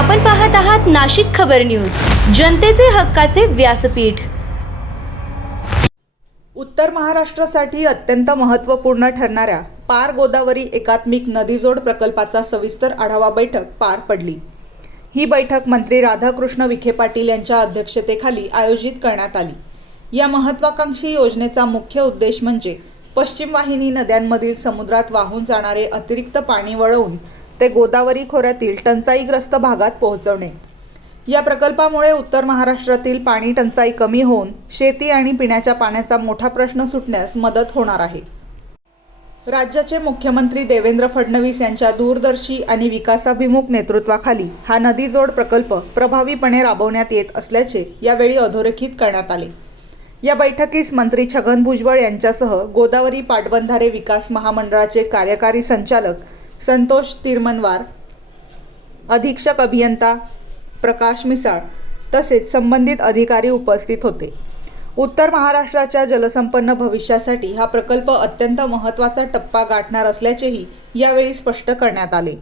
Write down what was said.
आपण पाहत आहात नाशिक खबर न्यूज, जनतेचे हक्काचे व्यासपीठ। उत्तर महाराष्ट्रासाठी अत्यंत महत्त्वपूर्ण ठरणाऱ्या पार गोदावरी एकात्मिक नदीजोड प्रकल्पाचा सविस्तर आढावा बैठक पार पडली। ही बैठक मंत्री राधाकृष्ण विखे पाटील यांच्या अध्यक्षतेखाली आयोजित करण्यात आली। या महत्त्वाकांक्षी योजनेचा मुख्य उद्देश म्हणजे पश्चिम वाहिनी नद्यांमधील समुद्रात वाहून जाणारे अतिरिक्त पाणी वळवून ते गोदावरी खोऱ्यातील टंचाईग्रस्त भागात पोहोचवणे। या प्रकल्पामुळे उत्तर महाराष्ट्रातील पाणी टंचाई कमी होऊन शेती आणि पिण्याच्या पाण्याचा मोठा प्रश्न सुटण्यास मदत होणार आहे। राज्याचे मुख्यमंत्री देवेंद्र फडणवीस यांच्या दूरदर्शी आणि विकासाभिमुख नेतृत्वाखाली हा नदीजोड प्रकल्प प्रभावीपणे राबवण्यात येत असल्याचे यावेळी अधोरेखित करण्यात आले। या बैठकीस मंत्री छगन भुजबळ यांच्यासह गोदावरी पाटबंधारे विकास महामंडळाचे कार्यकारी संचालक संतोष तिरमनवार, अधीक्षक अभियंता प्रकाश मिसाळ तसेच संबंधित अधिकारी उपस्थित होते। उत्तर महाराष्ट्राच्या जलसंपन्न भविष्यासाठी हा प्रकल्प अत्यंत महत्त्वाचा टप्पा गाठणार असल्याचेही यावेळी स्पष्ट करण्यात आले।